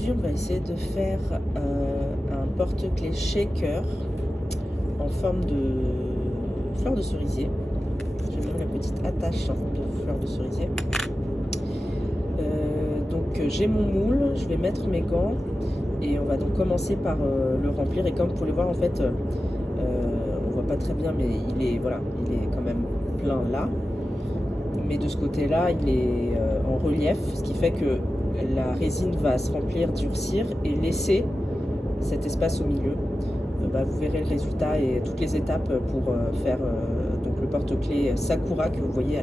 Aujourd'hui, on va essayer de faire un porte-clés shaker en forme de fleur de cerisier. J'aime bien la petite attache de fleur de cerisier. Donc j'ai mon moule, je vais mettre mes gants et on va donc commencer par le remplir. Et comme vous pouvez le voir, en fait, on voit pas très bien, mais il est quand même plein là. Mais de ce côté-là, il est en relief, ce qui fait que la résine va se remplir, durcir et laisser cet espace au milieu. Vous verrez le résultat et toutes les étapes pour faire donc le porte-clés Sakura que vous voyez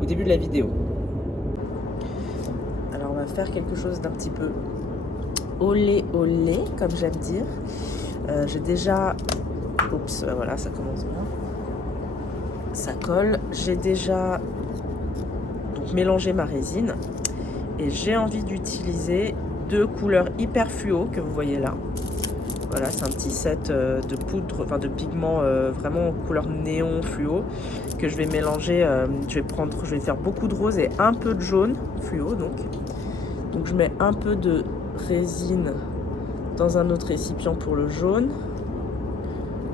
au début de la vidéo. Alors on va faire quelque chose d'un petit peu olé olé, comme j'aime dire. J'ai déjà... Oups, voilà, ça commence bien. Ça colle. J'ai déjà donc mélangé ma résine. Et j'ai envie d'utiliser deux couleurs hyper fluo que vous voyez là. Voilà, c'est un petit set de poudre, enfin de pigments vraiment couleur néon fluo que je vais mélanger. Je vais faire beaucoup de rose et un peu de jaune fluo donc je mets un peu de résine dans un autre récipient pour le jaune,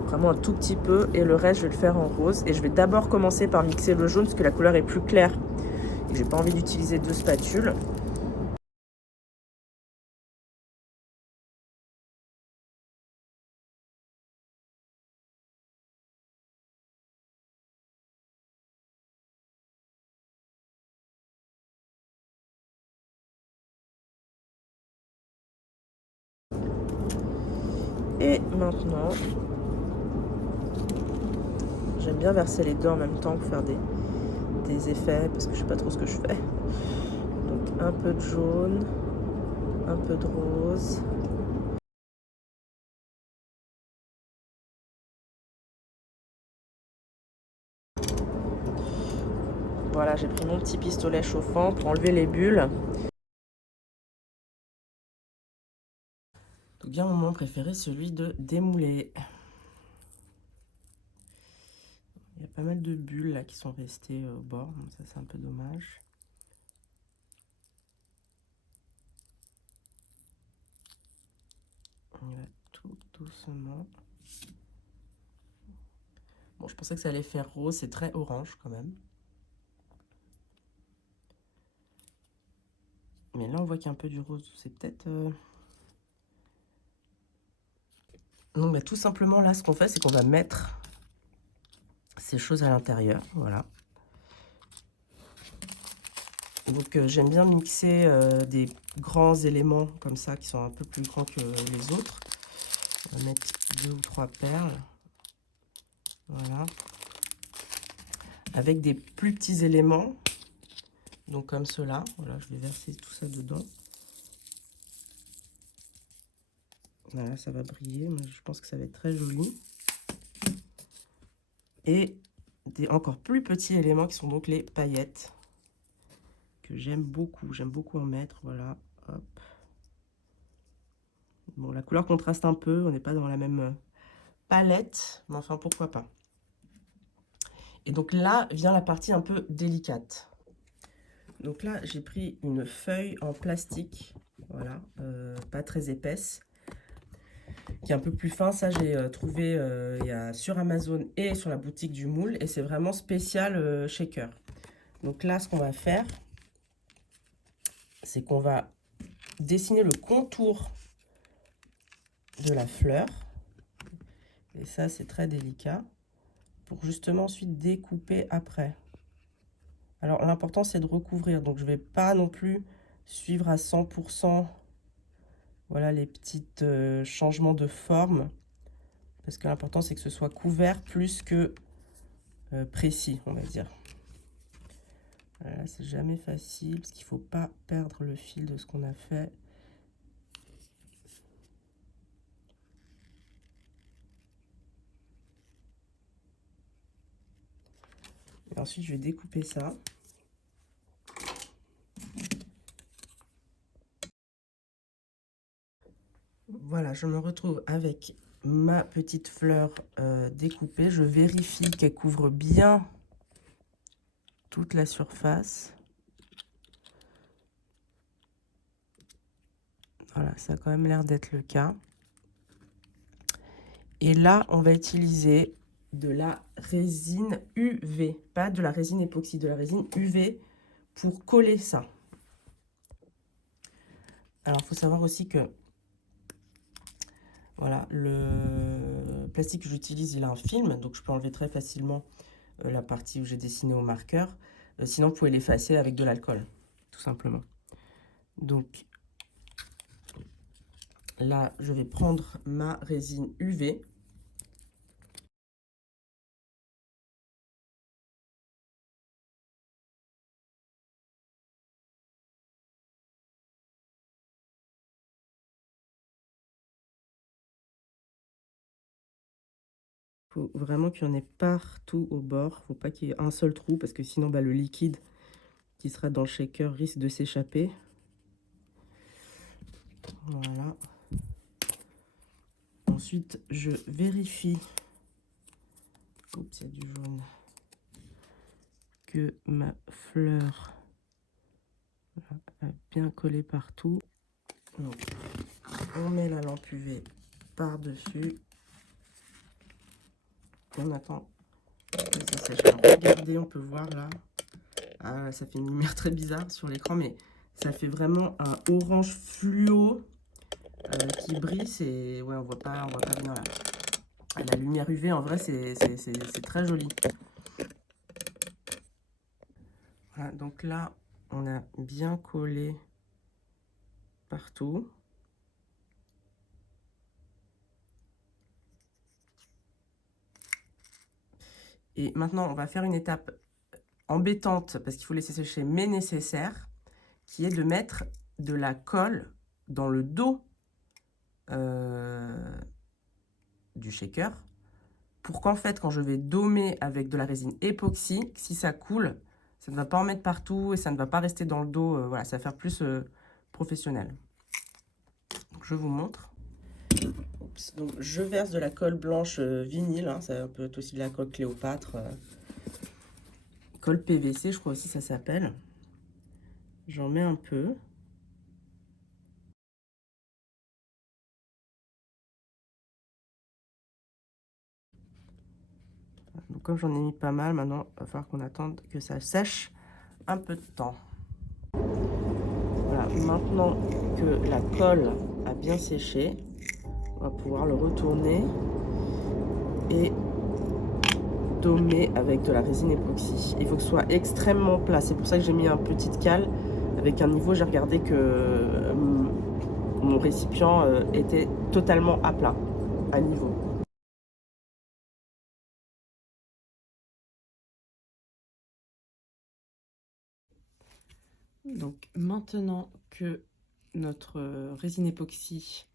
vraiment un tout petit peu, et le reste je vais le faire en rose. Et je vais d'abord commencer par mixer le jaune parce que la couleur est plus claire et j'ai pas envie d'utiliser deux spatules. Et maintenant, j'aime bien verser les deux en même temps pour faire des effets parce que je sais pas trop ce que je fais. Donc un peu de jaune, un peu de rose. Voilà, j'ai pris mon petit pistolet chauffant pour enlever les bulles. Donc bien mon moment préféré, celui de démouler. Il y a pas mal de bulles là qui sont restées au bord, donc ça c'est un peu dommage. On y va tout doucement. Bon, je pensais que ça allait faire rose, c'est très orange quand même. Mais là on voit qu'il y a un peu du rose, c'est peut-être... Non, mais tout simplement là ce qu'on fait, c'est qu'on va mettre ces choses à l'intérieur, voilà. Donc j'aime bien mixer des grands éléments comme ça qui sont un peu plus grands que les autres. On va mettre 2 ou 3 perles. Voilà. Avec des plus petits éléments. Donc comme cela. Voilà, je vais verser tout ça dedans. Voilà, ça va briller. Moi, je pense que ça va être très joli. Et des encore plus petits éléments qui sont donc les paillettes. Que j'aime beaucoup. J'aime beaucoup en mettre. Voilà. Hop. Bon, la couleur contraste un peu. On n'est pas dans la même palette. Mais enfin, pourquoi pas. Et donc là vient la partie un peu délicate. Donc là, j'ai pris une feuille en plastique, voilà, pas très épaisse, qui est un peu plus fin. Ça, j'ai trouvé sur Amazon et sur la boutique du moule, et c'est vraiment spécial shaker. Donc là, ce qu'on va faire, c'est qu'on va dessiner le contour de la fleur. Et ça, c'est très délicat, pour justement ensuite découper après. Alors, l'important, c'est de recouvrir. Donc, je ne vais pas non plus suivre à 100%. Voilà les petits changements de forme. Parce que l'important, c'est que ce soit couvert plus que précis, on va dire. Voilà, c'est jamais facile parce qu'il ne faut pas perdre le fil de ce qu'on a fait. Et ensuite, je vais découper ça. Voilà, je me retrouve avec ma petite fleur découpée. Je vérifie qu'elle couvre bien toute la surface. Voilà, ça a quand même l'air d'être le cas. Et là, on va utiliser de la résine UV, pas de la résine époxy, de la résine UV pour coller ça. Alors, il faut savoir aussi que voilà, le plastique que j'utilise, il a un film, donc je peux enlever très facilement la partie où j'ai dessiné au marqueur. Sinon, vous pouvez l'effacer avec de l'alcool, tout simplement. Donc, là, je vais prendre ma résine UV. Il faut vraiment qu'il y en ait partout au bord. Il ne faut pas qu'il y ait un seul trou parce que sinon, le liquide qui sera dans le shaker risque de s'échapper. Voilà. Ensuite, je vérifie. Oups, il y a du jaune. Que ma fleur a bien collé partout. Donc, on met la lampe UV par-dessus. On attend que ça sèche. Alors, regardez, on peut voir là. Ah, ça fait une lumière très bizarre sur l'écran, mais ça fait vraiment un orange fluo qui brille. Et ouais, on voit pas bien là. La lumière UV, en vrai, c'est très joli. Voilà, donc là, on a bien collé partout. Et maintenant, on va faire une étape embêtante, parce qu'il faut laisser sécher, mais nécessaire, qui est de mettre de la colle dans le dos du shaker, pour qu'en fait, quand je vais domer avec de la résine époxy, si ça coule, ça ne va pas en mettre partout et ça ne va pas rester dans le dos. Voilà, ça va faire plus professionnel. Donc, je vous montre. Oups, donc, je verse de la colle blanche vinyle, hein, ça peut être aussi de la colle Cléopâtre, colle PVC, je crois aussi ça s'appelle. J'en mets un peu. Donc, comme j'en ai mis pas mal, maintenant, il va falloir qu'on attende que ça sèche un peu de temps. Voilà, maintenant que la colle a bien séché, on va pouvoir le retourner et domer avec de la résine époxy. Il faut que ce soit extrêmement plat. C'est pour ça que j'ai mis un petit cale avec un niveau. J'ai regardé que mon récipient était totalement à plat, à niveau. Donc maintenant que notre résine époxy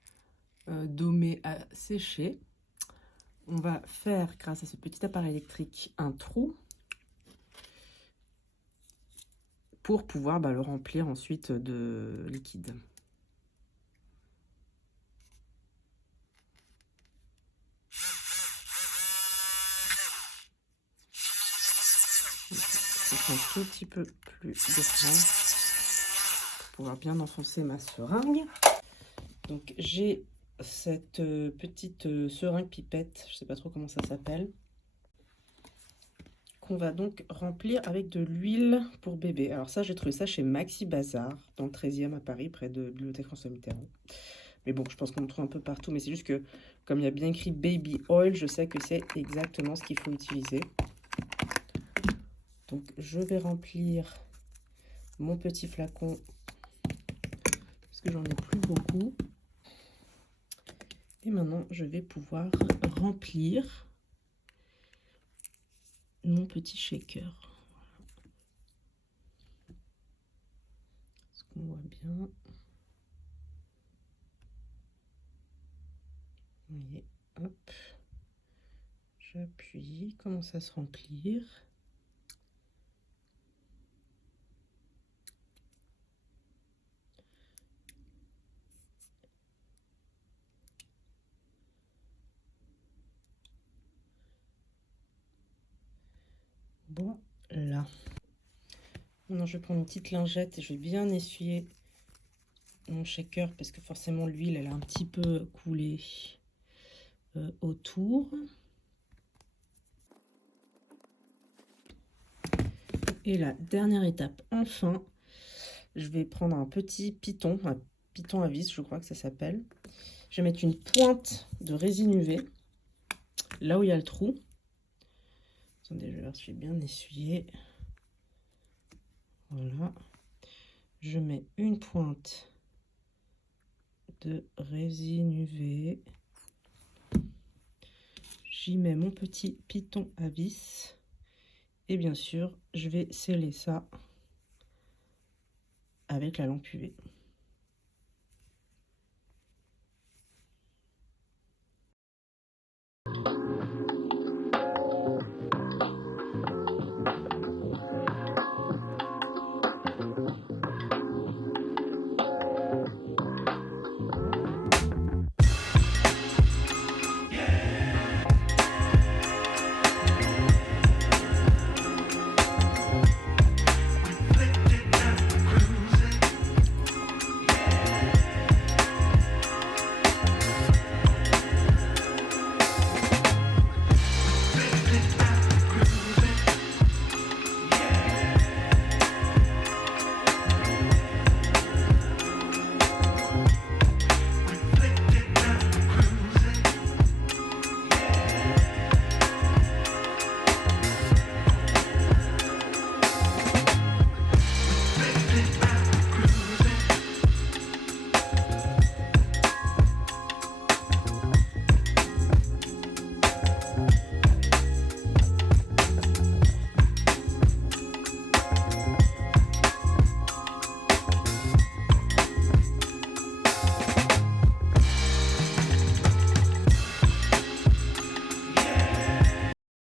domée a séché, on va faire, grâce à ce petit appareil électrique, un trou pour pouvoir le remplir ensuite de liquide. Un tout petit peu plus de grand pour pouvoir bien enfoncer ma seringue. Donc j'ai cette petite seringue pipette, je sais pas trop comment ça s'appelle, qu'on va donc remplir avec de l'huile pour bébé. Alors ça, j'ai trouvé ça chez Maxi Bazar, dans le 13e à Paris, près de Bibliothèque François Mitterrand. Mais bon, je pense qu'on le trouve un peu partout, mais c'est juste que, comme il y a bien écrit Baby Oil, je sais que c'est exactement ce qu'il faut utiliser. Donc je vais remplir mon petit flacon, parce que j'en ai plus beaucoup. Et maintenant, je vais pouvoir remplir mon petit shaker. Est-ce qu'on voit bien? Vous voyez, hop, j'appuie, commence à se remplir. Bon, là. Maintenant, je vais prendre une petite lingette et je vais bien essuyer mon shaker parce que forcément l'huile elle a un petit peu coulé autour. Et la dernière étape, enfin, je vais prendre un petit piton à vis, je crois que ça s'appelle. Je vais mettre une pointe de résine UV, là où il y a le trou. Attendez, je vais voir si j'ai bien essuyé. Voilà. Je mets une pointe de résine UV. J'y mets mon petit piton à vis. Et bien sûr, je vais sceller ça avec la lampe UV.